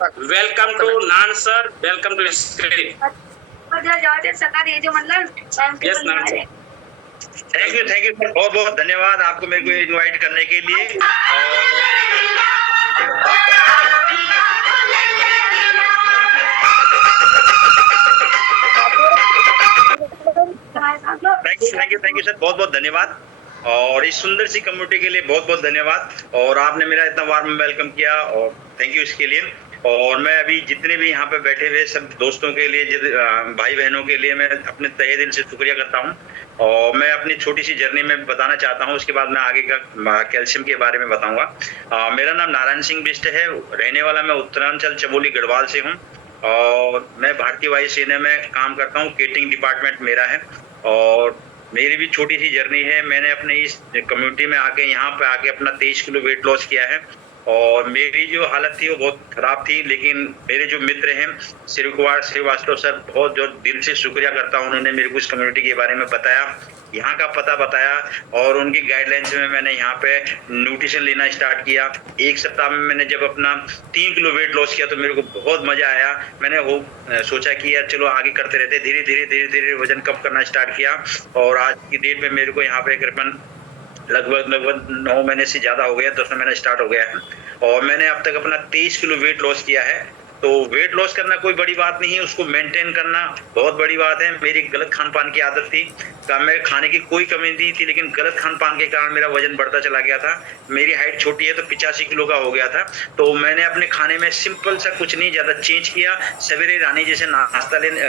Welcome to नान sir, welcome to screen. Yes नान sir. Thank you sir, बहुत बहुत धन्यवाद आपको मेरे को इनवाइट करने के लिए। थैंक यू सर, बहुत बहुत धन्यवाद। और इस सुंदर सी कम्युनिटी के लिए बहुत बहुत धन्यवाद। और आपने मेरा इतना वार्म वेलकम किया और थैंक यू इसके लिए। और मैं अभी जितने भी यहाँ पे बैठे हुए सब दोस्तों के लिए, भाई बहनों के लिए मैं अपने तहे दिल से शुक्रिया करता हूँ। और मैं अपनी छोटी सी जर्नी में बताना चाहता हूँ, उसके बाद मैं आगे का कैल्शियम के बारे में बताऊंगा। मेरा नाम नारायण सिंह बिष्ट है, रहने वाला मैं उत्तरांचल चमोली गढ़वाल से हूँ। और मैं भारतीय वायुसेना में काम करता हूँ, केटिंग डिपार्टमेंट मेरा है। और मेरी भी छोटी सी जर्नी है। मैंने अपने इस कम्युनिटी में आके यहाँ पे आके अपना 23 किलो वेट लॉस किया है। और मेरी जो हालत थी वो बहुत खराब थी, लेकिन मेरे जो मित्र हैं शिव कुमार श्रीवास्तव सर, बहुत जो दिल से शुक्रिया करता हूँ, उन्होंने मेरे को इस कम्युनिटी के बारे में बताया, यहाँ का पता बताया। और उनकी गाइडलाइंस में मैंने यहाँ पे न्यूट्रिशन लेना स्टार्ट किया। एक सप्ताह में मैंने जब अपना 3 किलो वेट लॉस किया तो मेरे को बहुत मजा आया। मैंने वो सोचा कि यार चलो आगे करते रहते, धीरे धीरे वजन कम करना स्टार्ट किया। और आज की डेट में मेरे को यहाँ पे करीबन लगभग 9 महीने से ज्यादा हो गया, 10 महीना स्टार्ट हो गया है। और मैंने अब तक अपना 23 किलो वेट लॉस किया है। तो वेट लॉस करना कोई बड़ी बात नहीं है, उसको मेंटेन करना बहुत बड़ी बात है। मेरी गलत खान पान की आदत थी, मेरे खाने की कोई कमी नहीं थी, लेकिन गलत खान पान के कारण मेरा वजन बढ़ता चला गया था। मेरी हाइट छोटी है तो 85 किलो का हो गया था। तो मैंने अपने खाने में सिंपल सा कुछ नहीं ज्यादा चेंज किया। सवेरे रानी जैसे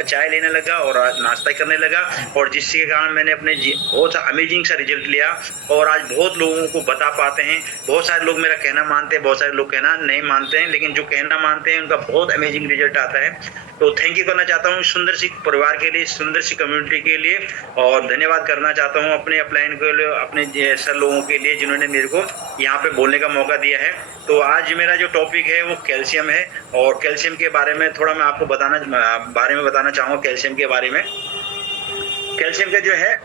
चाय लेने लगा और नाश्ता करने लगा, और जिसके कारण मैंने अपने बहुत सा अमेजिंग सा रिजल्ट लिया। और आज बहुत लोगों को बता पाते हैं। बहुत सारे लोग मेरा कहना मानते हैं, बहुत सारे लोग कहना नहीं मानते हैं, लेकिन जो कहना मानते हैं उनका बहुत अमेजिंग रिजल्ट आता है। तो थैंक यू करना चाहता हूँ सुंदर सी परिवार के लिए, सुंदर सी कम्युनिटी के लिए। और धन्यवाद करना चाहता हूँ अपने अपलाइन के लिए, अपने जैसे लोगों के लिए जिन्होंने मेरे को यहाँ पे बोलने का मौका दिया है। तो आज मेरा जो टॉपिक है वो कैल्शियम है। और कैल्शियम के बारे में थोड़ा मैं आपको बताना चाहूँगा कैल्शियम के बारे में। कैल्शियम का जो है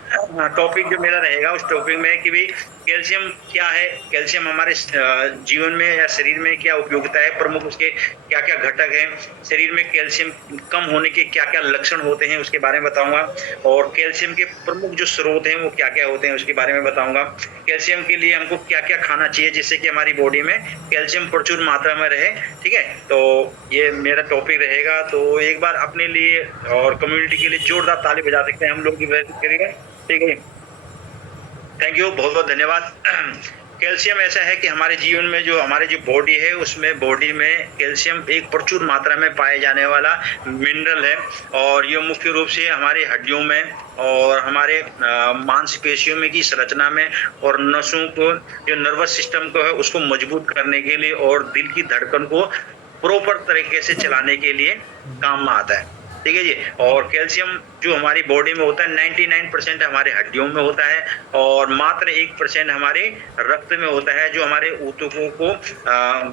टॉपिक जो मेरा रहेगा, उस टॉपिक में कि भाई कैल्शियम क्या है, कैल्शियम हमारे जीवन में या शरीर में क्या उपयोगिता है, प्रमुख उसके क्या क्या घटक हैं, शरीर में कैल्शियम कम होने के क्या क्या लक्षण होते हैं उसके बारे में बताऊंगा। और कैल्शियम के प्रमुख जो स्रोत हैं वो क्या क्या होते हैं उसके बारे में बताऊंगा। कैल्शियम के लिए हमको क्या क्या खाना चाहिए जिससे कि हमारी बॉडी में कैल्शियम प्रचुर मात्रा में रहे। ठीक है, तो ये मेरा टॉपिक रहेगा। तो एक बार अपने लिए और कम्युनिटी के लिए जोरदार ताली बजा सकते हैं हम लोग की करेंगे। ठीक है, थैंक यू, बहुत बहुत धन्यवाद। कैल्शियम ऐसा है कि हमारे जीवन में जो हमारी जो बॉडी है उसमें बॉडी में कैल्शियम एक प्रचुर मात्रा में पाए जाने वाला मिनरल है। और ये मुख्य रूप से हमारी हड्डियों में और हमारे मांसपेशियों में की संरचना में और नसों को, जो नर्वस सिस्टम को है उसको मजबूत करने के लिए और दिल की धड़कन को प्रॉपर तरीके से चलाने के लिए काम में आता है। ठीक है जी। और कैल्शियम जो हमारी बॉडी में होता है 99% हमारे हड्डियों में होता है और मात्र 1% हमारे रक्त में होता है, जो हमारे ऊतकों को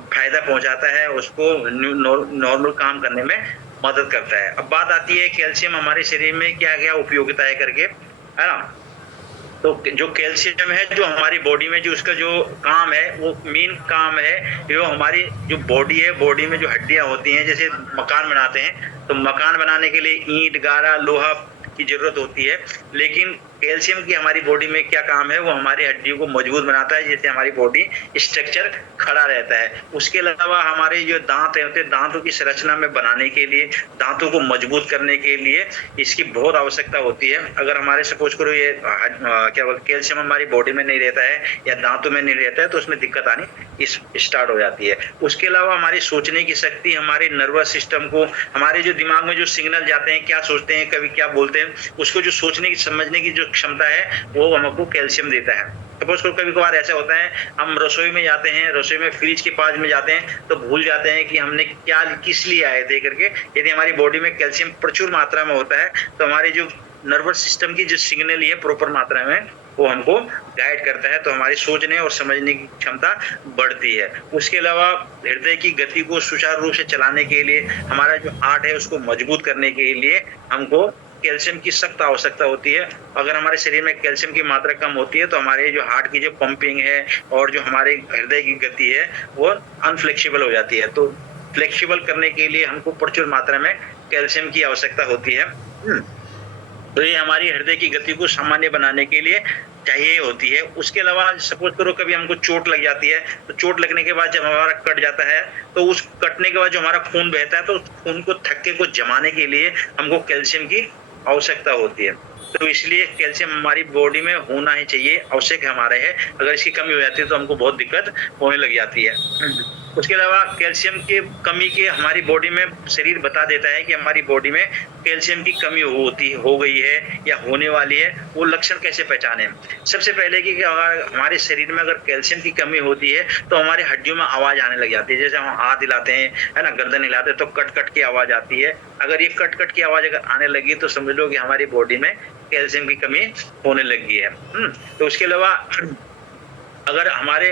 फायदा पहुंचाता है, उसको नॉर्मल काम करने में मदद करता है। अब बात आती है कैल्शियम हमारे शरीर में क्या क्या उपयोगिता है करके, है ना। तो जो कैल्शियम है जो हमारी बॉडी में जो उसका जो काम है वो मेन काम है, जो हमारी जो बॉडी है, बॉडी में जो हड्डियां होती हैं, जैसे मकान बनाते हैं तो मकान बनाने के लिए ईंट गारा लोहा की जरूरत होती है, लेकिन कैल्शियम की हमारी बॉडी में क्या काम है, वो हमारी हड्डियों को मजबूत बनाता है, जिससे हमारी बॉडी स्ट्रक्चर खड़ा रहता है। उसके अलावा हमारे जो दांत होते हैं, दांतों की संरचना में बनाने के लिए, दांतों को मजबूत करने के लिए इसकी बहुत आवश्यकता होती है। अगर हमारे सपोज करो ये क्या बोलते कैल्शियम हमारी बॉडी में नहीं रहता है या दांतों में नहीं रहता है तो उसमें दिक्कत आनी स्टार्ट हो जाती है। उसके अलावा हमारी सोचने की शक्ति, हमारे नर्वस सिस्टम को, हमारे जो दिमाग में जो सिग्नल जाते हैं, क्या सोचते हैं, कभी क्या बोलते हैं, उसको जो सोचने की समझने की जो क्षमता है वो हमको कैल्शियम देता है। सपोज कभी कभार ऐसा होता है हम रसोई में जाते हैं, रसोई में फ्रिज के पास में जाते हैं तो भूल जाते हैं कि हमने क्या किस लिए आए थे करके। यदि हमारी बॉडी में कैल्शियम प्रचुर मात्रा में होता है तो हमारे जो नर्वस सिस्टम की जो सिग्नल है प्रॉपर मात्रा में वो हमको गाइड करता है, तो हमारी सोचने और समझने की क्षमता बढ़ती है। उसके अलावा हृदय की गति को सुचारू रूप से चलाने के लिए, हमारा जो हार्ट है उसको मजबूत करने के लिए हमको कैल्शियम की सख्त आवश्यकता होती है। अगर हमारे शरीर में कैल्शियम की मात्रा कम होती है तो हमारे जो हार्ट की जो पंपिंग है और जो हमारे हृदय की गति है वो अनफ्लेक्सिबल हो जाती है। तो फ्लेक्सिबल करने के लिए हमको प्रचुर मात्रा में कैल्शियम की आवश्यकता होती है। तो ये हमारी हृदय की गति को सामान्य बनाने के लिए चाहिए होती है। उसके अलावा सपोज करो कभी हमको चोट लग जाती है, तो चोट लगने के बाद जब हमारा कट जाता है, तो उस कटने के बाद जो हमारा खून बहता है, तो उस खून को थक्के को जमाने के लिए हमको कैल्शियम की आवश्यकता होती है। तो इसलिए कैल्शियम हमारी बॉडी में होना ही चाहिए, आवश्यक हमारे है। अगर इसकी कमी हो जाती है तो हमको बहुत दिक्कत होने लग जाती है। उसके अलावा कैल्शियम की कमी के हमारी बॉडी में शरीर बता देता है कि हमारी बॉडी में कैल्शियम की कमी हो गई है या होने वाली है। वो लक्षण कैसे पहचाने? सबसे पहले कि अगर हमारे शरीर में अगर कैल्शियम की कमी होती है तो हमारी हड्डियों में आवाज आने लग जाती है। जैसे हम हाथ हिलाते हैं, है ना, गर्दन हिलाते हैं, तो कट कट की आवाज आती है। अगर ये कट कट की आवाज अगर आने लगी तो समझ लो कि हमारी बॉडी में कैल्शियम की कमी होने लगी है। तो उसके अलावा अगर हमारे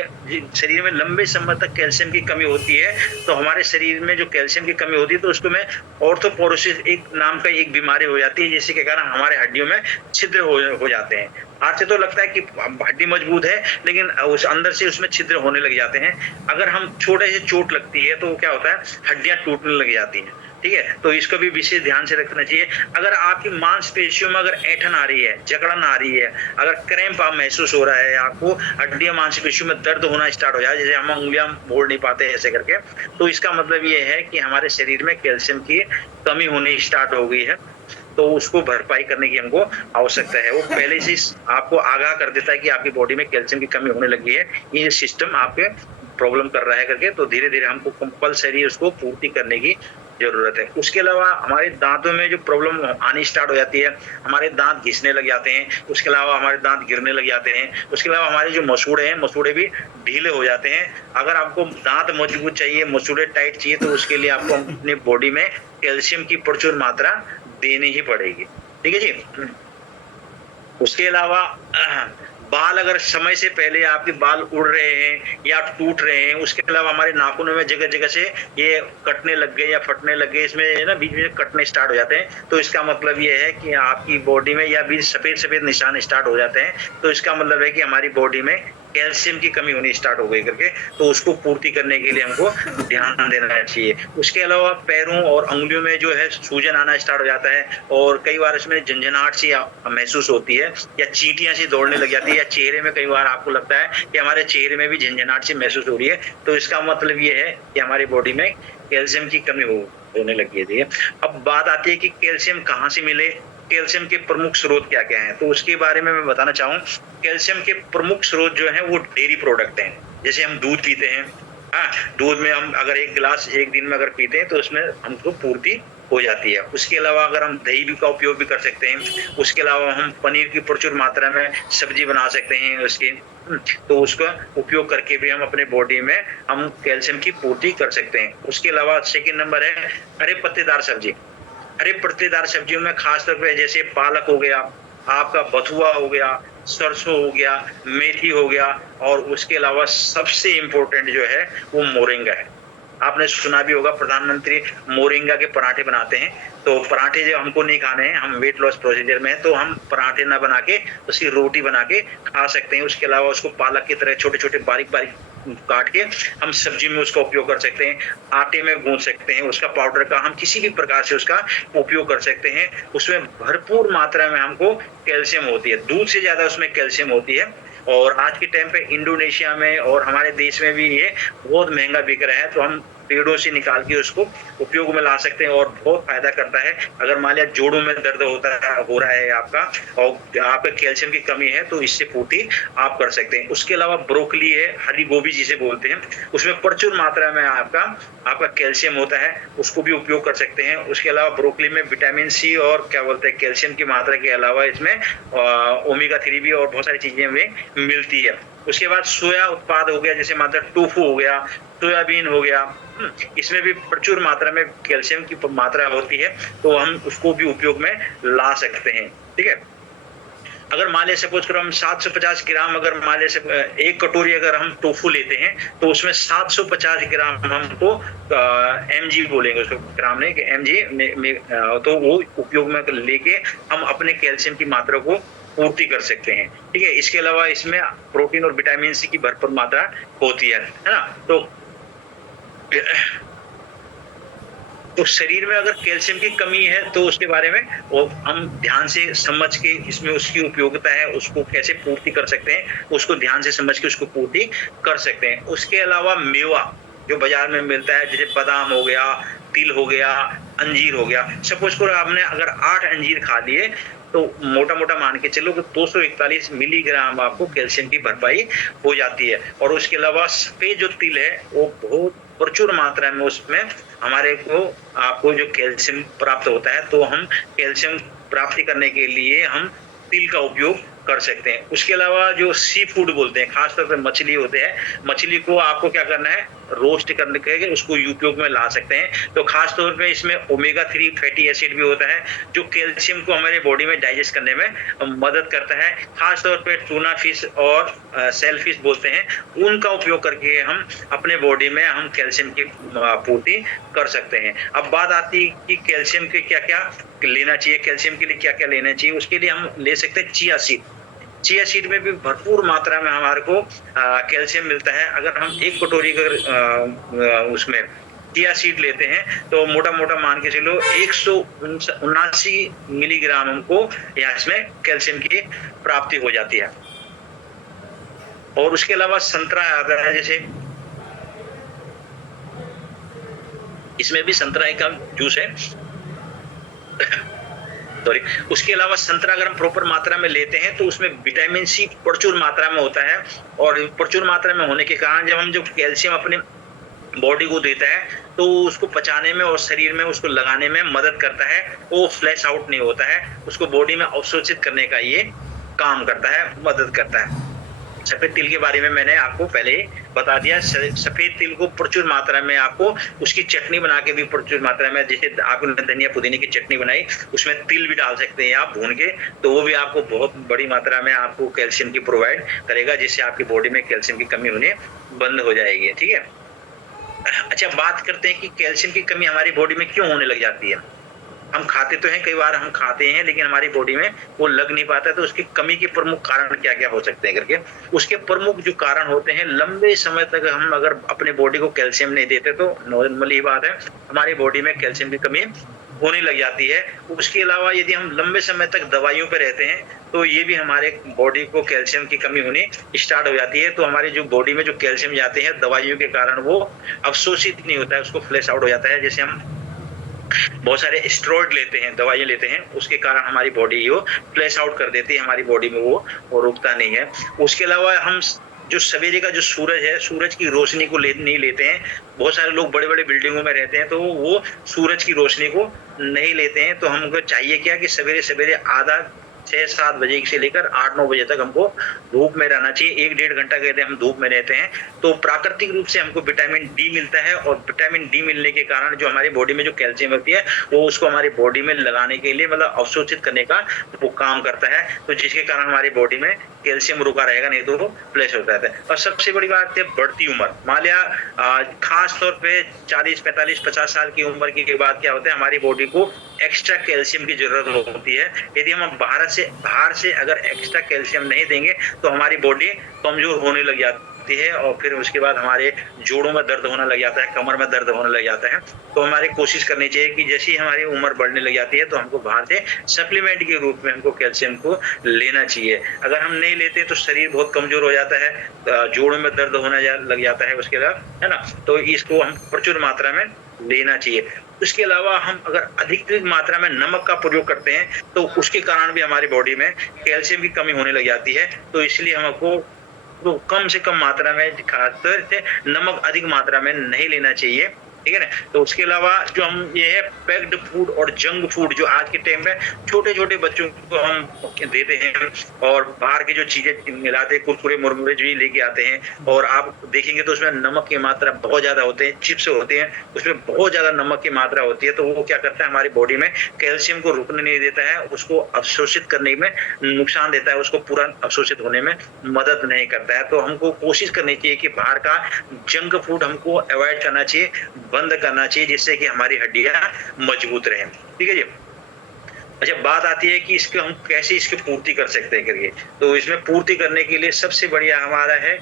शरीर में लंबे समय तक कैल्शियम की कमी होती है, तो हमारे शरीर में जो कैल्शियम की कमी होती है, तो उसको में ऑर्थोपोरोसिस एक नाम का एक बीमारी हो जाती है, जिसके कारण हमारे हड्डियों में छिद्र हो जाते हैं। हाथ से तो लगता है कि हड्डी मजबूत है, लेकिन उस अंदर से उसमें छिद्र होने लग जाते हैं। अगर हम छोटे से चोट लगती है तो क्या होता है, हड्डियां टूटने लग जाती हैं। ठीक है, तो इसको भी विशेष ध्यान से रखना चाहिए। अगर आपकी मांसपेशियों में अगर ऐंठन आ रही है, जकड़न आ रही है, अगर क्रैम्प आप महसूस हो रहा है, आपको हड्डियां मांसपेशियों में दर्द होना स्टार्ट हो जाए, जैसे हम उंगलियां मोड़ नहीं पाते ऐसे करके, तो इसका मतलब ये है कि हमारे शरीर में कैल्शियम की कमी होनी स्टार्ट हो गई है। तो उसको भरपाई करने की हमको आवश्यकता है। वो पहले से आपको आगाह कर देता है कि आपकी बॉडी में कैल्शियम की कमी होने लगी है, ये सिस्टम आपके प्रॉब्लम कर रहा है करके, तो धीरे धीरे हमको कंपलसरी उसको पूर्ति करने की जरूरत है। उसके अलावा हमारे दांतों में जो प्रॉब्लम आनी स्टार्ट हो जाती है, हमारे दांत घिसने लग जाते हैं, उसके अलावा हमारे दांत गिरने लग जाते हैं, उसके अलावा हमारे जो मसूड़े हैं, मसूड़े भी ढीले हो जाते हैं। अगर आपको दांत मजबूत चाहिए, मसूड़े टाइट चाहिए, तो उसके लिए आपको अपनी बॉडी में कैल्शियम की प्रचुर मात्रा देनी ही पड़ेगी। ठीक है जी। उसके अलावा बाल अगर समय से पहले आपके बाल उड़ रहे हैं या टूट रहे हैं, उसके अलावा हमारे नाखूनों में जगह जगह से ये कटने लग गए या फटने लग गए, इसमें ना बीच में कटने स्टार्ट हो जाते हैं, तो इसका मतलब ये है कि आपकी बॉडी में या भी सफेद सफेद निशान स्टार्ट हो जाते हैं, तो इसका मतलब है कि हमारी बॉडी में कैल्शियम की कमी होनी स्टार्ट हो गई करके, तो उसको पूर्ति करने के लिए हमको ध्यान देना चाहिए। उसके अलावा पैरों और अंगुलियों में जो है सूजन आना स्टार्ट हो जाता है, और कई बार इसमें झंझनाहट सी महसूस होती है, या चींटियां सी दौड़ने लग जाती है, या चेहरे में कई बार आपको लगता है कि हमारे चेहरे में भी झंझनाहट सी महसूस हो रही है, तो इसका मतलब ये है कि हमारी बॉडी में कैल्शियम की कमी होने लगी है। अब बात आती है कि कैल्शियम कहाँ से मिले, कैल्शियम के प्रमुख स्रोत क्या क्या हैं, तो उसके बारे में मैं बताना चाहूँ। कैल्शियम के प्रमुख स्रोत जो हैं वो डेयरी प्रोडक्ट हैं। जैसे हम दूध पीते हैं, दूध में हम अगर 1 गिलास एक दिन में अगर पीते हैं तो उसमें हमको पूर्ति हो जाती है। उसके अलावा अगर हम दही भी का उपयोग भी कर सकते हैं, उसके अलावा हम पनीर की प्रचुर मात्रा में सब्जी बना सकते हैं उसकी, तो उसका उपयोग करके भी हम अपने बॉडी में हम कैल्शियम की पूर्ति कर सकते हैं। उसके अलावा सेकंड नंबर है हरे पत्तेदार सब्जी। हरे पत्तेदार सब्जियों में खास तौर पे जैसे पालक हो गया, आपका बथुआ हो गया, सरसों हो गया, मेथी हो गया, और उसके अलावा सबसे इम्पोर्टेंट जो है वो मोरिंगा है। आपने सुना भी होगा प्रधानमंत्री मोरिंगा के पराठे बनाते हैं, तो पराठे जो हमको नहीं खाने हैं, हम वेट लॉस प्रोसीजर में है, तो हम पराठे ना बना के उसकी रोटी बना के खा सकते हैं। उसके अलावा उसको पालक की तरह छोटे छोटे बारीक बारीक काट के हम सब्जी में उसका उपयोग कर सकते हैं, आटे में गूंथ सकते हैं, उसका पाउडर का हम किसी भी प्रकार से उसका उपयोग कर सकते हैं। उसमें भरपूर मात्रा में हमको कैल्शियम होती है, दूध से ज्यादा उसमें कैल्शियम होती है। और आज के टाइम पे इंडोनेशिया में और हमारे देश में भी ये बहुत महंगा बिक रहा है, तो हम पेड़ों से निकाल के उसको उपयोग में ला सकते हैं, और बहुत फायदा करता है। अगर मान लिया जोड़ों में दर्द हो रहा है आपका, और आपका कैल्शियम की कमी है, तो इससे पूर्ति आप कर सकते हैं। उसके अलावा ब्रोकली है, हरी गोभी जिसे बोलते हैं, उसमें प्रचुर मात्रा में आपका कैल्शियम होता है, उसको भी उपयोग कर सकते हैं। उसके अलावा ब्रोकली में विटामिन सी और क्या बोलते हैं कैल्शियम की मात्रा के अलावा इसमें ओमेगा 3 भी और बहुत सारी चीजें भी मिलती है। उसके बाद सोया उत्पाद हो गया, जैसे मतलब टोफू हो गया, सोयाबीन हो गया, इसमें भी प्रचुर मात्रा में कैल्शियम की मात्रा होती है, तो हम उसको भी उपयोग में ला सकते हैं। ठीक है, अगर मान ले सपोज करो हम 750 ग्राम, अगर मान ले एक कटोरी अगर हम टोफू लेते हैं, तो उसमें 750 ग्राम हमको mg बोलेंगे उसको, ग्राम नहीं कि mg, तो वो उपयोग में लेके हम अपने कैल्शियम की मात्रा को पूर्ति कर सकते हैं। ठीक है, इसके अलावा इसमें प्रोटीन और विटामिन सी की भरपूर मात्रा होती है ना। तो तो शरीर में अगर कैल्शियम की कमी है तो उसके बारे में वो हम ध्यान से समझ के इसमें उसकी उपयोगिता है, उसको कैसे पूर्ति कर सकते हैं, उसको ध्यान से समझ के उसको पूर्ति कर सकते हैं। उसके अलावा मेवा जो बाजार में मिलता है, जैसे बादाम हो गया, तिल हो गया, अंजीर हो गया। सपोज करो आपने अगर 8 अंजीर खा लिए तो मोटा-मोटा मान के चलो कि 241 मिलीग्राम आपको कैल्शियम की भरपाई हो जाती है। और उसके अलावा सफेद जो तिल है वो बहुत प्रचुर मात्रा में उसमें हमारे को आपको जो कैल्शियम प्राप्त होता है, तो हम कैल्शियम प्राप्ति करने के लिए हम तिल का उपयोग कर सकते हैं। उसके अलावा जो सी फूड बोलते हैं, खासतौर पे मछली होते हैं, मछली को आपको क्या करना है, रोस्ट करने के उसको उपयोग में ला सकते हैं। तो खास तौर पे इसमें ओमेगा 3 फैटी एसिड भी होता है जो कैल्शियम को हमारे बॉडी में डाइजेस्ट करने में मदद करता है। खास तौर पे टूना फिश और सेल फिश बोलते हैं, उनका उपयोग करके हम अपने बॉडी में हम कैल्शियम की पूर्ति कर सकते हैं। अब बात आती है कि कैल्शियम के क्या-क्या लेना चाहिए, कैल्शियम के लिए क्या-क्या लेना चाहिए। उसके लिए हम ले सकते हैं चिया सीड। चिया सीड में भी भरपूर मात्रा में हमारे को कैल्शियम मिलता है। अगर हम 1 कटोरी अगर उसमें चिया सीड लेते हैं तो मोटा-मोटा मान के चलो 179 मिलीग्राम हमको यहाँ इसमें कैल्शियम की प्राप्ति हो जाती है। और उसके अलावा संतरा आता है, जैसे इसमें भी संतरा का जूस है सॉरी। उसके अलावा संतरा अगर हम प्रॉपर मात्रा में लेते हैं तो उसमें विटामिन सी प्रचुर मात्रा में होता है। और प्रचुर मात्रा में होने के कारण जब हम जो कैल्शियम अपने बॉडी को देता है तो उसको पचाने में और शरीर में उसको लगाने में मदद करता है। वो फ्लैश आउट नहीं होता है, उसको बॉडी में अवशोषित करने का ये काम करता है, मदद करता है। सफेद तिल के बारे में मैंने आपको पहले ही बता दिया। सफेद तिल को प्रचुर मात्रा में आपको उसकी चटनी बना के भी प्रचुर मात्रा में, जैसे आपने धनिया पुदीने की चटनी बनाई उसमें तिल भी डाल सकते हैं आप भून के, तो वो भी आपको बहुत बड़ी मात्रा में आपको कैल्शियम की प्रोवाइड करेगा, जिससे आपकी बॉडी में कैल्शियम की कमी होने बंद हो जाएगी। ठीक है, अच्छा बात करते हैं कि कैल्शियम की कमी हमारी बॉडी में क्यों होने लग जाती है। हम खाते तो हैं, कई बार हम खाते हैं, लेकिन हमारी बॉडी में वो लग नहीं पाता, तो उसकी कमी के प्रमुख कारण क्या-क्या हो सकते हैं करके। उसके प्रमुख जो कारण होते हैं, लंबे समय तक हम अगर अपने बॉडी को कैल्शियम नहीं देते तो नॉर्मली बात है हमारी बॉडी में कैल्शियम की कमी होने लग जाती है। उसके अलावा यदि हम लंबे समय तक दवाइयों पे रहते हैं तो ये भी हमारे बॉडी को कैल्शियम की कमी होनी स्टार्ट हो जाती है। तो हमारी जो बॉडी में जो कैल्शियम जाते हैं दवाइयों के कारण वो अवशोषित नहीं होता है, उसको फ्लैश आउट हो जाता है। जैसे हम बहुत सारे स्टेरॉइड लेते हैं, दवाइयां लेते हैं, उसके कारण हमारी बॉडी वो फ्लैश आउट कर देती है, हमारी बॉडी में वो रुकता नहीं है। उसके अलावा हम जो सवेरे का जो सूरज है, सूरज की रोशनी को नहीं लेते हैं। बहुत सारे लोग बड़े-बड़े बिल्डिंगों में रहते हैं तो वो सूरज की रोशनी को नहीं लेते हैं। तो हमको चाहिए क्या कि सवेरे-सवेरे आधा 6-7 बजे से लेकर 8-9 बजे तक हमको धूप में रहना चाहिए। 1-1.5 घंटा कहते हैं हम धूप में रहते हैं तो प्राकृतिक रूप से हमको विटामिन डी मिलता है। और विटामिन डी मिलने के कारण जो हमारी बॉडी में जो कैल्शियम होती है वो उसको हमारी बॉडी में लगाने के लिए मतलब अवशोषित करने का वो काम करता है। तो जिसके कारण हमारी बॉडी में कैल्शियम रुका रहेगा, नहीं तो वो फ्लैश हो जाता है। और सबसे बड़ी बात है बढ़ती उम्र। मान लिया खास तौर पे 40, 45, 50 साल की उम्र के बाद क्या होता है, हमारी बॉडी को एक्स्ट्रा कैल्शियम की जरूरत होती है। यदि हम बाहर से अगर एक्स्ट्रा कैल्शियम नहीं देंगे तो हमारी बॉडी कमजोर होने लग जाती है। और फिर उसके बाद हमारे जोड़ों में दर्द होने लग जाता है, कमर में दर्द होने लग जाता है। तो हमारी कोशिश करनी चाहिए कि जैसे ही हमारी उम्र बढ़ने लग जाती है तो हमको बाहर से सप्लीमेंट के रूप में हमको कैल्शियम को लेना चाहिए। अगर हम नहीं लेते तो शरीर बहुत कमजोर हो जाता है, जोड़ों में दर्द होने लग जाता है उसके बाद, है ना। तो इसको हम प्रचुर मात्रा में लेना चाहिए। उसके अलावा हम अगर अधिक मात्रा में नमक का प्रयोग करते हैं तो उसके कारण भी हमारी बॉडी में कैल्शियम की कमी होने लग जाती है। तो इसलिए हमको तो कम से कम मात्रा में, खासतौर से नमक अधिक मात्रा में नहीं लेना चाहिए, ठीक है ना। तो उसके अलावा जो हम ये है पैक्ड फूड और जंक फूड जो आज के टाइम में छोटे-छोटे बच्चों को हम देते हैं और बाहर की जो चीजें मिलाते हैं, कुरकुरे मुरमुरे जो लेके आते हैं और आप देखेंगे तो उसमें नमक की मात्रा बहुत ज्यादा होते हैं। चिप्स होते हैं उसमें बहुत ज्यादा नमक की मात्रा होती है। तो वो क्या करता है, हमारी बॉडी में कैल्शियम को रुकने नहीं देता है, उसको अवशोषित करने में नुकसान देता है, उसको पूरा अवशोषित होने में मदद नहीं करता है। तो हमको कोशिश करनी चाहिए कि बाहर का जंक फूड हमको अवॉइड करना चाहिए, बंद करना चाहिए, जिससे कि हमारी हड्डियां मजबूत रहें। ठीक है जी। अच्छा बात आती है कि इसको हम कैसे इसकी पूर्ति कर सकते हैं करके। तो इसमें पूर्ति करने के लिए सबसे बढ़िया हमारा है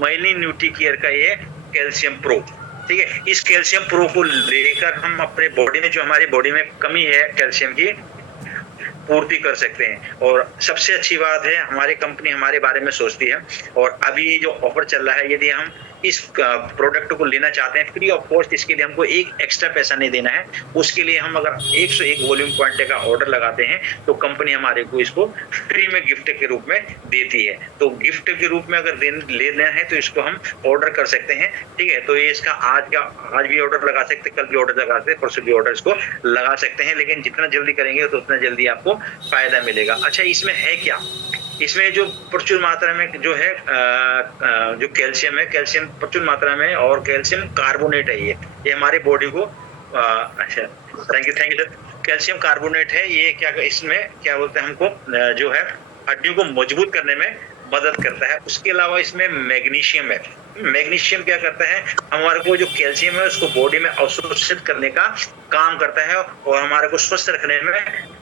माइलिन न्यूट्री केयर का ये कैल्शियम प्रो। ठीक है। इस कैल्शियम प्रो को लेकर हम अपने बॉडी में, जो हमारी बॉडी में कमी है कैल्शियम की, पूर्ति कर सकते हैं। और सबसे अच्छी बात है, हमारी कंपनी हमारे बारे में सोचती है। और अभी जो ऑफर चल रहा है, यदि हम इस प्रोडक्ट को लेना चाहते हैं फ्री ऑफ कॉस्ट, इसके लिए हमको एक एक्स्ट्रा पैसा नहीं देना है। उसके लिए हम अगर 101 वॉल्यूम क्वांटे का ऑर्डर लगाते हैं तो कंपनी हमारे को इसको फ्री में गिफ्ट के रूप में देती है। तो गिफ्ट के रूप में अगर लेना है तो इसको हम ऑर्डर कर सकते हैं, ठीक है। तो ये इसका आज भी ऑर्डर लगा सकते हैं, कल भी ऑर्डर लगा सकते हैं, परसों भी ऑर्डर इसको लगा सकते हैं। लेकिन जितना जल्दी करेंगे तो उतना जल्दी आपको फायदा मिलेगा। अच्छा, इसमें है क्या? इसमें जो प्रचुर मात्रा में जो है जो कैल्शियम है, कैल्शियम प्रचुर मात्रा में, और कैल्शियम कार्बोनेट है। ये हमारी बॉडी को अच्छा, thank you sir. Calcium carbonate है ये। क्या इसमें क्या बोलते हैं, हमको जो है हड्डियों को मजबूत करने में मदद करता है। उसके अलावा इसमें मैग्नीशियम है। मैग्नीशियम क्या करता है, हमारे को जो कैल्शियम है उसको बॉडी में अवशोषित करने का काम करता है और हमारे को स्वस्थ रखने में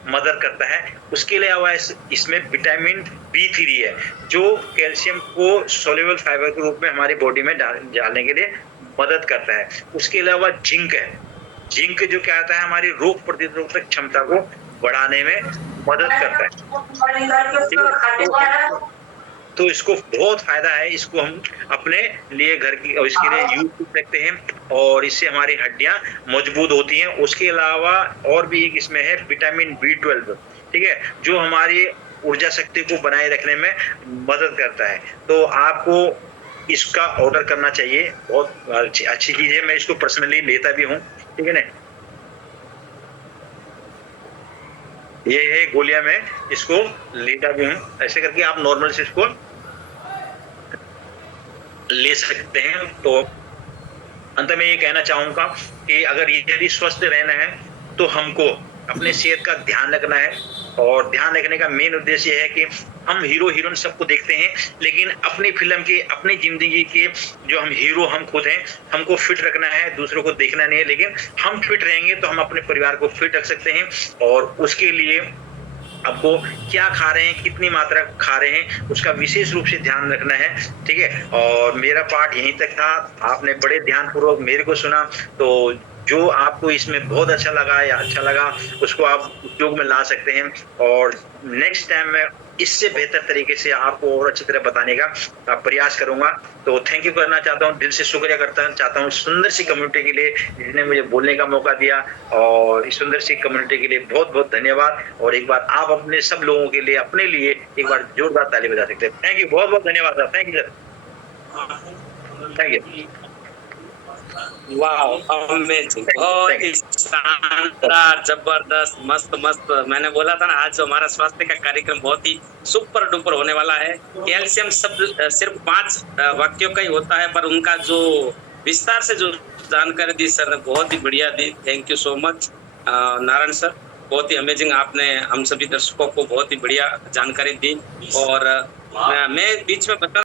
मदद करता है। उसके अलावा इसमें विटामिन B3 है, जो कैल्शियम को सोल्यूबल फाइबर के रूप में हमारी बॉडी में डालने के लिए मदद करता है। उसके अलावा जिंक है। जिंक जो क्या आता है, हमारी रोग प्रतिरोधक क्षमता को बढ़ाने में मदद करता है। तो इसको बहुत फायदा है। इसको हम अपने लिए घर की और इसके लिए यूज कर सकते हैं और इससे हमारी हड्डियां मजबूत होती हैं। उसके अलावा और भी एक इसमें है विटामिन B12, ठीक है, जो हमारी ऊर्जा शक्ति को बनाए रखने में मदद करता है। तो आपको इसका ऑर्डर करना चाहिए। बहुत अच्छी चीज है। मैं इसको पर्सनली लेता भी हूँ, ठीक है ना। ये है गोलियां, में इसको लेता भी हूँ। ऐसे करके आप नॉर्मल से इसको ले सकते हैं। तो अंत में ये कहना चाहूंगा कि अगर यदि स्वस्थ रहना है तो हमको अपने सेहत का ध्यान रखना है। और ध्यान रखने का मेन उद्देश्य ये है कि हम हीरो हीरोइन सबको देखते हैं, लेकिन अपनी फिल्म के, अपनी जिंदगी के जो हम हीरो हम खुद हैं। हमको फिट रखना है, दूसरों को देखना नहीं है। लेकिन हम फिट रहेंगे तो हम अपने परिवार को फिट रख सकते हैं। और उसके लिए आपको क्या खा रहे हैं, कितनी मात्रा खा रहे हैं, उसका विशेष रूप से ध्यान रखना है, ठीक है। और मेरा पार्ट यहीं तक था। आपने बड़े ध्यानपूर्वक मेरे को सुना। तो जो आपको इसमें बहुत अच्छा लगा या अच्छा लगा, उसको आप उपयोग में ला सकते हैं। और नेक्स्ट टाइम मैं इससे बेहतर तरीके से आपको और अच्छी तरह बताने का प्रयास करूंगा। तो थैंक यू करना चाहता हूं, दिल से शुक्रिया करता चाहता हूं सुंदर सी कम्युनिटी के लिए, जिसने मुझे बोलने का मौका दिया। और इस सुंदर सी कम्युनिटी के लिए बहुत बहुत धन्यवाद। और एक बार आप अपने सब लोगों के लिए, अपने लिए एक बार जोरदार ताली बजा सकते हैं। थैंक यू, बहुत बहुत धन्यवाद sir. Thank you sir, thank you. वाह, अमेजिंग, बहुत ही शानदार, जबरदस्त, मस्त मस्त। मैंने बोला था ना, आज जो हमारा स्वास्थ्य का कार्यक्रम बहुत ही सुपर डुपर होने वाला है। कैल्शियम शब्द सिर्फ 5 वाक्यों का ही होता है, पर उनका जो विस्तार से जो जानकारी दी सर ने, बहुत ही बढ़िया दी। Thank you so much Narayan sir, बहुत ही अमेजिंग। आपने हम सभी दर्शकों को बहुत ही बढ़िया जानकारी दी। और मैं बीच में बता